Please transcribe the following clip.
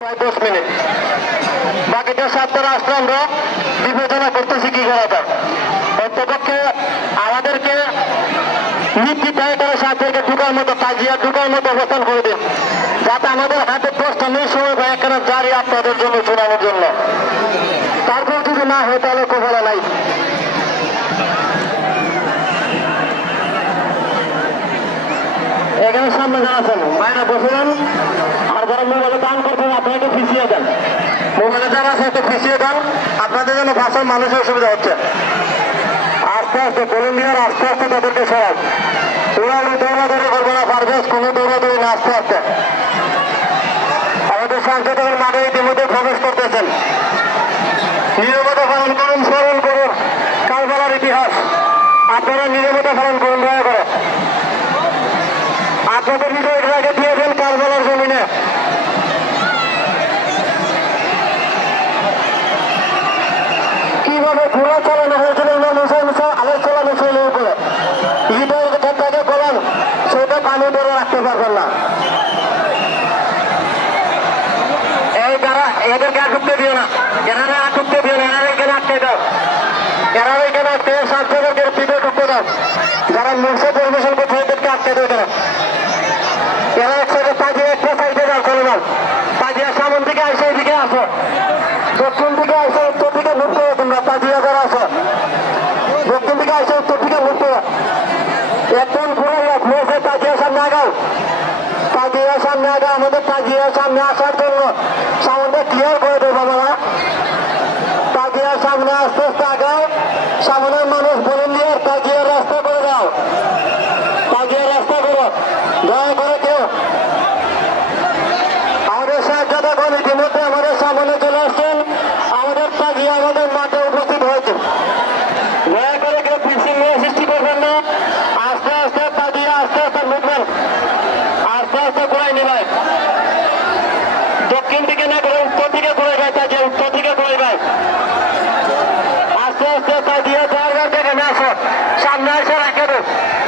দশ মিনিট বাকিটা সাতটা রাষ্ট্র আমরা বিবেচনা করতেছি কি করা যায়। অন্তপক্ষে আমাদেরকে নীতি ব্যয়টার সাথে ঢুকার মতো কাজিয়া ঢুকার মতো অবস্থান করে দিন, যাতে আমাদের হাতে দশটা নেই সময় বা এখানে জারি আপনাদের জন্য শোনানোর জন্য। তারপর যদি না হয় তাহলে কপালে নাই। আপনাদের জন্য ভাষার মানুষের অসুবিধা হচ্ছে। আস্তে আস্তে, কলম্বিয়ার আস্তে আস্তে তাদেরকে সরাজ ওরা করবে না কোনো না, আস্তে আস্তে। আমাদের সাংসদের মাঠে ইতিমধ্যে প্রবেশ করতেছেন। নিরবতা পালন করুন, স্মরণ করুন। কালবেলার ইতিহাস। আপনারা নিরবতা পালন করুন, দয়া করে আপনাদের হৃদয় আগে দিয়েছেন কারবালার জমিনে। কীভাবে ঘোড়া চালানো হয়েছিল ইমাম হুসেন আলাই চালানো শৈলীর উপরে? হৃদয় থেকে বলেন সেটা পানি ধরে রাখতে পারবেন না। এই যারা, এদেরকে আর দিও না। এনারা আর দিও না, এনারা এখানে আটকে দাও। এনারা এখানে আটকে সাতজনকে পিঠে ঢুকতে দাও। যারা মূর্ছে পরিবেশন করছে এদেরকে আটকে দেবে না এরা একসাথে পাজিয়ে একটা সাইডে যাও চলে যাও সামন থেকে আসে এদিকে আসো। দক্ষিণ দিকে আসে উত্তর দিকে ঘুরতে হবে তোমরা পাজিয়া করে আসো। দক্ষিণ দিকে আসে উত্তর দিকে ঘুরতে হবে একদম যাক মেসে পাজিয়া সামনে আগাও। পাজিয়া সামনে আগাও, আমাদের পাজিয়া সামনে আসার জন্য। সামনে ক্লিয়ার করে দেবো বাবারা পাজিয়ার সামনে আস্তে আস্তে আগাও সামনের মানুষ বলুন দিয়ে পাজিয়ার রাস্তা করে দাও পাজিয়ার রাস্তা করো দয়া করে কেউ আমাদের সাহায্যতাগণ ইতিমধ্যে আমাদের সামনে চলে আসছেন আমাদের পাজিয়া আমাদের মাঠে উপস্থিত হয়েছে দয়া করে কেউ পিছিয়ে নিয়ে সৃষ্টি করবেন না আস্তে আস্তে পাজিয়া আস্তে আস্তে মুভমেন্ট আস্তে আস্তে ঘুরাই নেবেন দক্ষিণ দিকে না করে উত্তর দিকে ঘুরে যায় তাজিয়া উত্তর দিকে ঘুরে যায় আস্তে আস্তে তাজিয়া জায়গা থেকে না আসো সামনে এসে রাখে